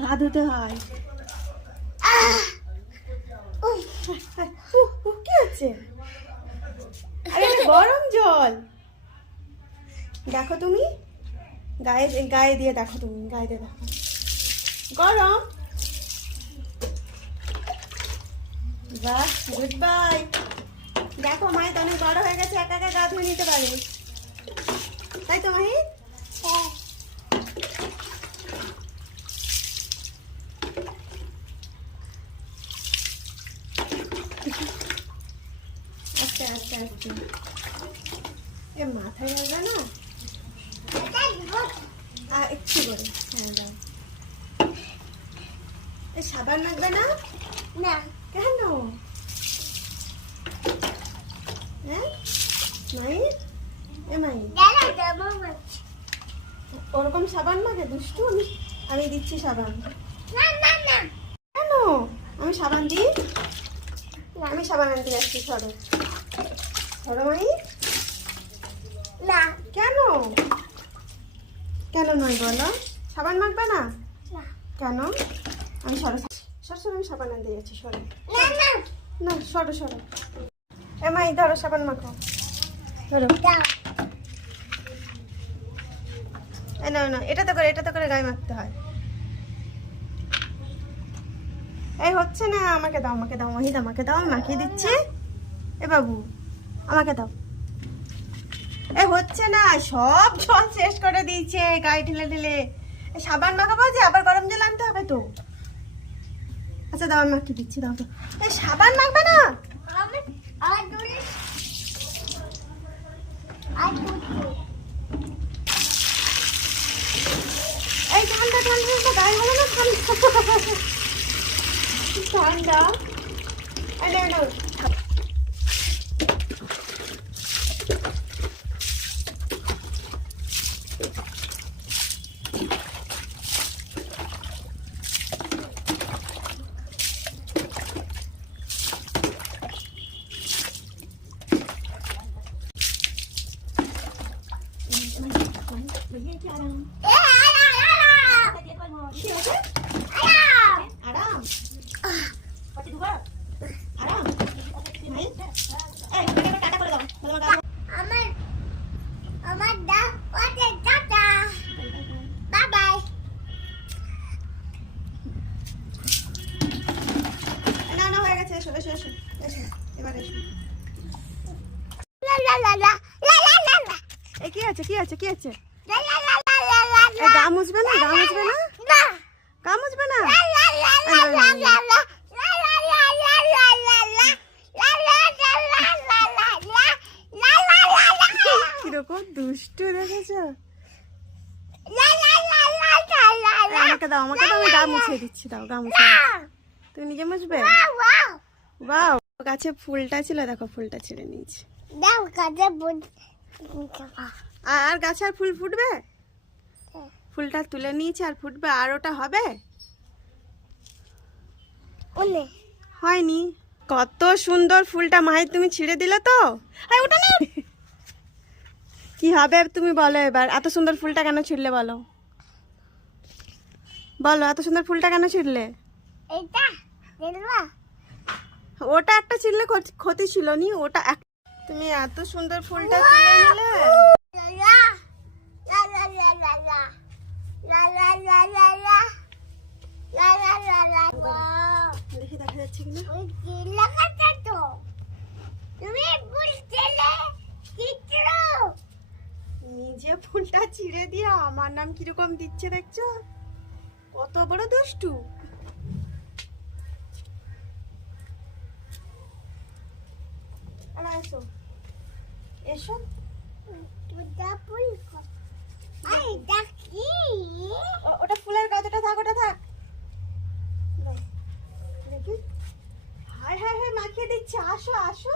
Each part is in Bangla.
গা ধুতে হয়। কি হচ্ছে? আরে গরম জল। দেখো তুমি গায়ে গায়ে দিয়ে দেখো, তুমি গায়ে দিয়ে দেখো গরম। বাহ, গুড বাই। দেখো মাহিত অনেক বড় হয়ে গেছে, একা একা গা ধুয়ে নিতে পারে, তাই তো মাহিত? আস্তে আস্তে আস্তে। এ মাথায় লাগবে না, একটু করে। হ্যাঁ দাও। এ সাবান লাগবে না? না। কেন? হ্যাঁ মাহিত, এ মাহিত ওরকম সাবান মাখে দুষ্টু? আমি দিচ্ছি সাবান। না না না। কেন? আমি সাবান দিই? আমি সাবান আনতে যাচ্ছি, সরো সরো মাহিত। না। কেন? কেন নয় বলো? সাবান মাখবে না? না। কেন? আমি সরো সর সর, আমি সাবান আনতে যাচ্ছি, সরো। না না। না সরো সরো। এ মাই ধরো সাবান মাখো, ধরো। দাও। না না, এটা তো করে গায়ে মাখতে হয়। এই হচ্ছে না, আমাকে দাও আমাকে দাও মাহিদ, আমাকে দাও, আমি মাখিয়ে দিচ্ছি। এ বাবু আমাকে দাও। এ হচ্ছে না, সব জল শেষ করে দিয়েছে গায়ে ঢেলে ঢেলে। সাবান মাখাবো যে, আবার গরম জল আনতে হবে তো। আচ্ছা দাও, আমি মাখিয়ে দিচ্ছি, দাও তো। এই সাবান মাখবে না? এই ঠান্ডা ঠান্ডা তো গায়ে হলো না, ঠান্ডা ঠান্ডা। কি আছে কি আছে কি আছে? গা মুছবে না, গা মুছবে না, গা মুছবে না। কিরকম দুষ্টু দেখেছো? আমাকে দাও আমাকে দাও, আমি গা মুছিয়ে দিচ্ছি, দাও গা মুছিয়ে দিচ্ছি। তুমি নিজে মুছবে? বাহ, গাছে ফুলটা ছিল, দেখো ফুলটা ছিঁড়ে নিয়েছি। আর গাছে আর ফুল ফুটবে? ফুলটা তুলে নিয়েছে আর ফুটবে, আর ওটা হবে? হয়নি। কত সুন্দর ফুলটা মাহির, তুমি ছিঁড়ে দিলে তো। ওটা না, কি হবে তুমি বলো এবার? এত সুন্দর ফুলটা কেন ছিঁড়লে বলো? বলো, এত সুন্দর ফুলটা কেন ছিঁড়লে? ওটা একটা ছিঁড়লে ক্ষতি ছিল নি, ওটা তুমি এত সুন্দর ফুলটা তুলে নিলে। দেখি দেখা যাচ্ছে কিনা। নিজে ফুলটা ছিঁড়ে দিয়ে আমার নাম কিরকম দিচ্ছে দেখছো? কত বড় দুষ্টু। এসো এসো। ওটা ফুলের গাছ, ওটা থাক, ওটা থাক। দেখি, হায় হায় হায়, মাখিয়ে দিচ্ছে। আসো আসো।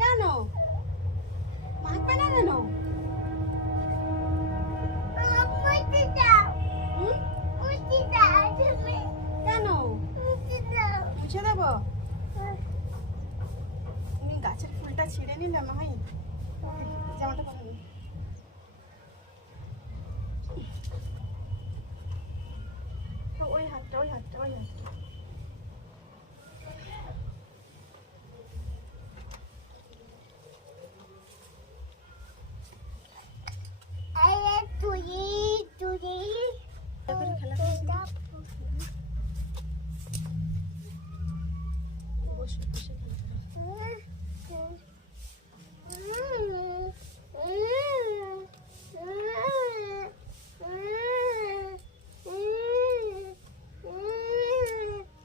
কেন? গো তুমি গাছের ফুলটা ছিঁড়ে নিলে মাহি জামাটা পরে নি। ওই হাতটা ওই হাতটা ওই হাতটা আরে তুই খেলা করে খেলা করে। বসে বসে খেলা করো।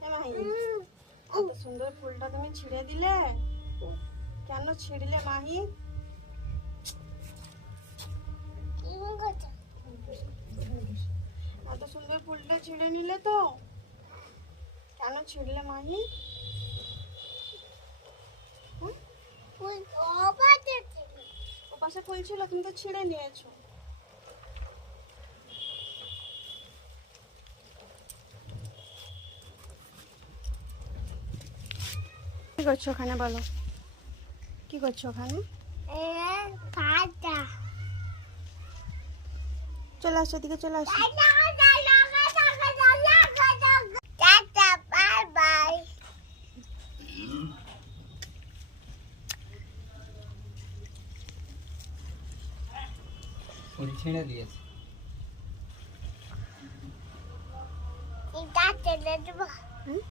এ মাহি এত সুন্দর ফুলটা তুমি ছিঁড়ে দিলে, কেন ছিঁড়লে মাহি? এত সুন্দর ফুলটা ছিঁড়ে নিলে তো, কেন ছিঁড়লে মাহি? ও পাশে ফুল ছিল, তুমি তো ছিঁড়ে নিয়েছো। কি করছো ওখানে বলো, কি করছো ওখানে? চলে আসো, এদিকে চলে আসো। ফুল ছিঁড়ে দিয়েছে। হুম?